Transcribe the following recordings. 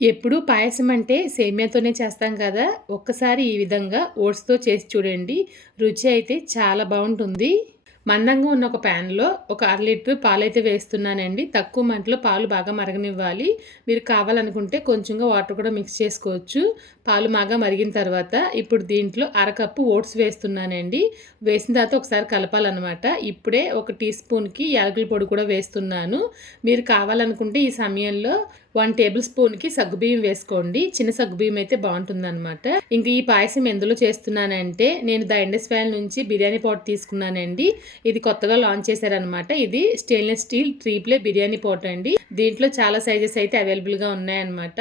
ఎప్పుడు పాయసం అంటే సేమియాతోనే చేస్తాం కదా. ఒక్కసారి ఈ విధంగా ఓట్స్తో చేసి చూడండి. రుచి అయితే చాలా బాగుంటుంది. మందంగా ఉన్న ఒక ప్యాన్లో ఒక అర లీటర్ పాలైతే వేస్తున్నానండి. తక్కువ మంటలో పాలు బాగా మరగనివ్వాలి. మీరు కావాలనుకుంటే కొంచెంగా వాటర్ కూడా మిక్స్ చేసుకోవచ్చు. పాలు బాగా మరిగిన తర్వాత ఇప్పుడు దీంట్లో అరకప్పు ఓట్స్ వేస్తున్నానండి. వేసిన తర్వాత ఒకసారి కలపాలన్నమాట. ఇప్పుడే ఒక టీ స్పూన్కి యాలకుల పొడి కూడా వేస్తున్నాను. మీరు కావాలనుకుంటే ఈ సమయంలో వన్ టేబుల్ స్పూన్కి సగ్గుబియ్యం వేసుకోండి. చిన్న సగ్గుబియ్యం అయితే బాగుంటుంది అనమాట ఇంక ఈ పాయసం ఎందులో చేస్తున్నానంటే నేను ద ఇండస్ వ్యాల్ నుంచి బిర్యానీ పాట్ తీసుకున్నానండి. ఇది కొత్తగా లాంచ్ చేశారనమాట ఇది స్టెయిన్లెస్ స్టీల్ ట్రీప్లే బిర్యానీ పోట అండి. దీంట్లో చాలా సైజెస్ అయితే అవైలబుల్గా ఉన్నాయన్నమాట.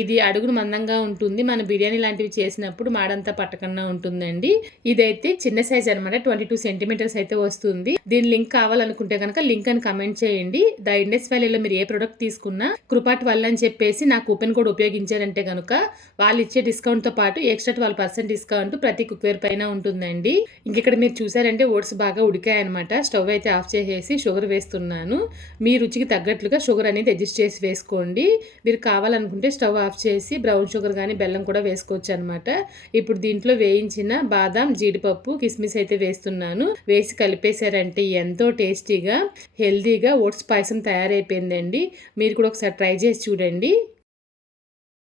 ఇది అడుగును మందంగా ఉంటుంది. మన బిర్యానీ లాంటివి చేసినప్పుడు మాడంతా పట్టకుండా ఉంటుందండి. ఇదైతే చిన్న సైజ్ అనమాట ట్వంటీ టూ సెంటీమీటర్స్ అయితే వస్తుంది. దీని లింక్ కావాలనుకుంటే కనుక లింక్ అని కమెంట్ చేయండి. ద ఇండస్ వ్యాలీలో మీరు ఏ ప్రొడక్ట్ తీసుకున్నా కృపాట్ వల్ల అని చెప్పేసి నా కూపెన్ కోడ్ ఉపయోగించారంటే కనుక వాళ్ళు ఇచ్చే డిస్కౌంట్తో పాటు ఎక్స్ట్రా ట్వెల్వ్ పర్సెంట్ డిస్కౌంట్ ప్రతి కుక్వేర్ పైన ఉంటుందండి. ఇంక ఇక్కడ మీరు చూసారంటే ఓట్స్ బాగా ఉడికి ఉడికాయనమాట. స్టవ్ అయితే ఆఫ్ చేసేసి షుగర్ వేస్తున్నాను. మీ రుచికి తగ్గట్లుగా షుగర్ అనేది అడ్జస్ట్ చేసి వేసుకోండి. మీరు కావాలనుకుంటే స్టవ్ ఆఫ్ చేసి బ్రౌన్ షుగర్ కానీ బెల్లం కూడా వేసుకోవచ్చు అనమాట ఇప్పుడు దీంట్లో వేయించిన బాదం జీడిపప్పు కిస్మిస్ అయితే వేస్తున్నాను. వేసి కలిపేశారంటే ఎంతో టేస్టీగా హెల్తీగా ఓట్స్ పాయసం తయారైపోయిందండి. మీరు కూడా ఒకసారి ట్రై చేసి చూడండి.